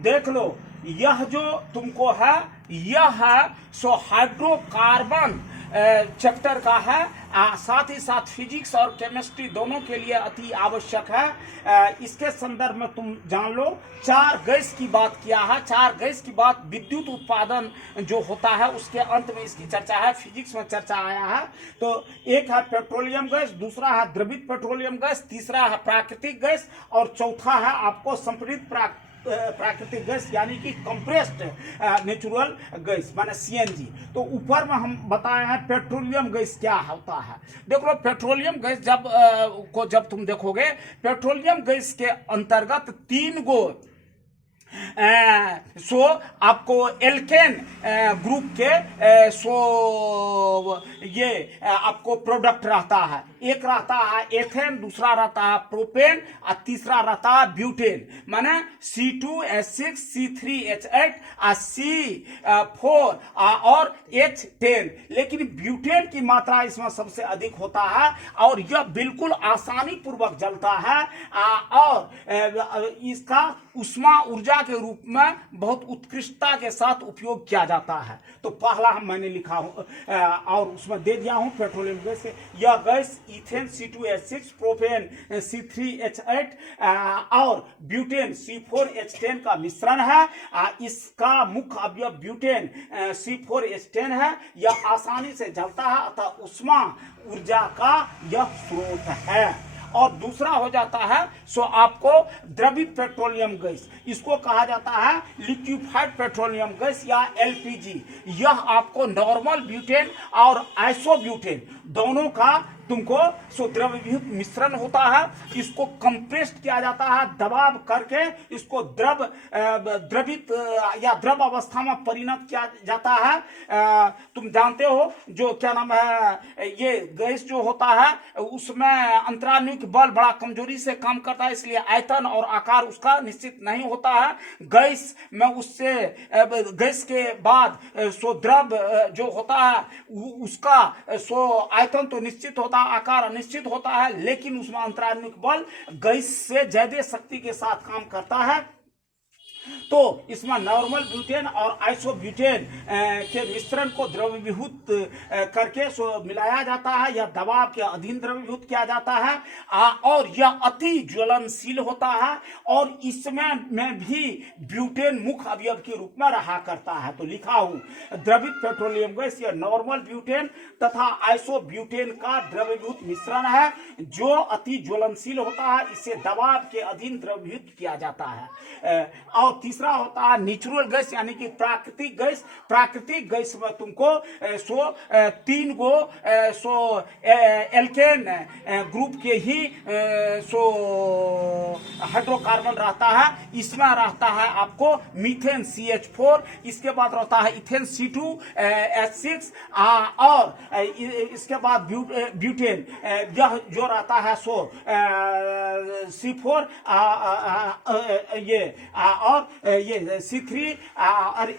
देख लो, यह जो तुमको है यह है सो हाइड्रोकार्बन चैप्टर का है। साथ ही साथ फिजिक्स और केमिस्ट्री दोनों के लिए अति आवश्यक है। इसके संदर्भ में तुम जान लो, 4 गैस की बात किया है। 4 गैस की बात, विद्युत उत्पादन जो होता है उसके अंत में इसकी चर्चा है, फिजिक्स में चर्चा आया है। तो एक है पेट्रोलियम गैस, दूसरा है द्रवित पेट्रोलियम गैस, तीसरा है प्राकृतिक गैस और चौथा है आपको संपीड़ित प्राकृतिक गैस यानी कि कंप्रेस्ड नेचुरल गैस माने सीएनजी। तो ऊपर में हम बताए हैं पेट्रोलियम गैस क्या होता है। देख लो, पेट्रोलियम गैस जब तुम देखोगे, पेट्रोलियम गैस के अंतर्गत 3 गो सो आपको एल्केन ग्रुप के ये आपको प्रोडक्ट रहता है। एक रहता है एथेन, दूसरा रहता है प्रोपेन और तीसरा रहता है ब्यूटेन। माने C2H6 C3H8 C4 और H10। लेकिन ब्यूटेन की मात्रा इसमें सबसे अधिक होता है और यह बिल्कुल आसानी पूर्वक जलता है और इसका उष्मा ऊर्जा के रूप में बहुत उत्कृष्टता के साथ उपयोग किया जाता है। तो पहला मैंने लिखा हूं और उसमें दे दिया हूं पेट्रोलियम गैस। यह gas ethane C2H6, propane C3H8 और ब्यूटेन C4H10 का मिश्रण है। इसका मुख्य अवयव ब्यूटेन C4H10 है। यह आसानी से जलता है अतः उष्मा ऊर्जा का यह स्रोत है। और दूसरा हो जाता है सो आपको द्रवित पेट्रोलियम गैस, इसको कहा जाता है लिक्विफाइड पेट्रोलियम गैस या एलपीजी। यह आपको नॉर्मल ब्यूटेन और आइसोब्यूटेन दोनों का तुमको सो द्रवविहुत मिश्रण होता है। इसको कंप्रेस्ड किया जाता है, दबाव करके इसको द्रवित या द्रव अवस्था में परिणत किया जाता है। तुम जानते हो जो क्या नाम है, ये गैस जो होता है उसमें अंतराणुविक बल बड़ा कमजोरी से काम करता है, इसलिए आयतन और आकार उसका निश्चित नहीं होता है। गैस में उससे गैस के बाद सो द्रव जो होता है उसका सो आयतन तो निश्चित होता है, आकार अनिश्चित होता है, लेकिन उसमें अंतराणुविक बल गैस से ज्यादा शक्ति के साथ काम करता है। तो इसमें नॉर्मल ब्यूटेन और आइसोब्यूटेन के मिश्रण को द्रवविहुत करके सो मिलाया जाता है या दबाव के अधीन द्रवविहुत किया जाता है और यह अति ज्वलनशील होता है और इसमें भी ब्यूटेन मुख्य अवयव के रूप में रहा करता है। तो लिखा हूं द्रवित पेट्रोलियम गैस यह नॉर्मल ब्यूटेन तथा आइसोब्यूटेन का द्रवविहुत मिश्रण है जो अति ज्वलनशील होता है। इसे दबाव के अधीन द्रवविहुत किया जाता है। और तीसरा होता है नेचुरल गैस यानी कि प्राकृतिक गैस। प्राकृतिक गैस में तुमको 3 गो एल्केन ग्रुप के ही हाइड्रोकार्बन रहता है। इसमें रहता है आपको मीथेन CH4, इसके बाद रहता है इथेन C2H6 और इसके बाद ब्यूटेन यह जो रहता है C4 ये और ये C3 और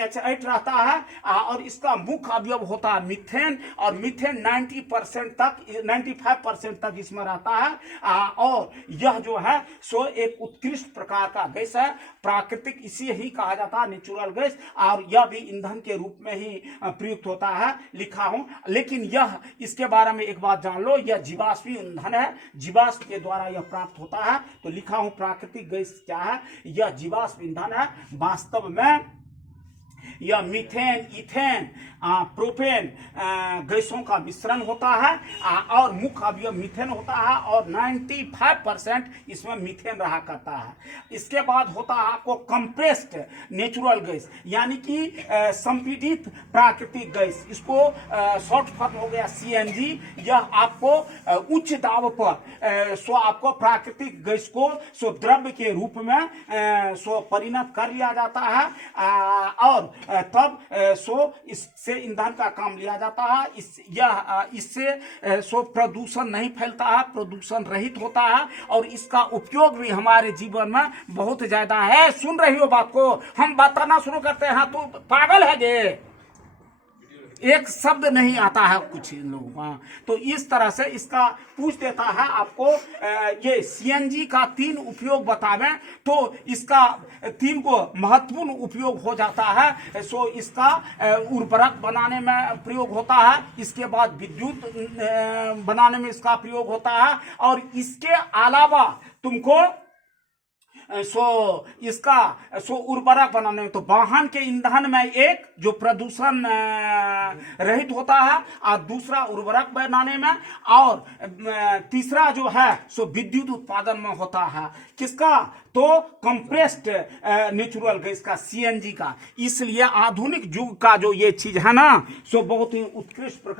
H8 रहता है और इसका मुख्य अवयव होता है मीथेन और मीथेन 95% तक इसमें रहता है और यह जो है सो एक उत्कृष्ट प्रकार का गैस है। प्राकृतिक इसी ही कहा जाता है नेचुरल गैस और यह भी ईंधन के रूप में ही प्रयुक्त होता है, लिखा हूं। लेकिन यह इसके बारे में एक बात जान लो, यह जीवाश्मी ईंधन है, जीवाश्म के द्वारा यह प्राप्त होता है। तो लिखा हूं प्राकृतिक गैस क्या है, यह जीवाश्म ईंधन है। वास्तव में यह मीथेन, इथेन, प्रोपेन गैसों का मिश्रण होता है और मुख्य अवयव मीथेन होता है और 95% इसमें मीथेन रहा करता है। इसके बाद होता है आपको कंप्रेस्ड नेचुरल गैस यानी कि संपीड़ित प्राकृतिक गैस, इसको शॉर्ट फॉर्म हो गया CNG। यह आपको उच्च दाब पर आपको प्राकृतिक गैस को द्रव्य के रूप में परिणत कर लिया जाता है और तब इससे ईंधन का काम लिया जाता है। इससे प्रदूषण नहीं फैलता है, प्रदूषण रहित होता है और इसका उपयोग भी हमारे जीवन में बहुत ज्यादा है। सुन रही हो बात को, हम बताना शुरू करते हैं तो पागल है जे एक शब्द नहीं आता है कुछ लोगों को। तो इस तरह से इसका पूछ देता है आपको ये सीएनजी का 3 उपयोग बतावें तो इसका 3 को महत्वपूर्ण उपयोग हो जाता है। सो इसका उर्वरक बनाने में प्रयोग होता है, इसके बाद विद्युत बनाने में इसका प्रयोग होता है, और इसके अलावा तुमको इसका उर्वरक बनाने में, तो वाहन के ईंधन में एक जो प्रदूषण रहित होता है, और दूसरा उर्वरक बनाने में, और तीसरा जो है विद्युत उत्पादन में होता है। किसका? तो कंप्रेस्ड नेचुरल गैस का, सीएनजी का। इसलिए आधुनिक युग का जो ये चीज है ना, बहुत ही उत्कृष्ट प्रकार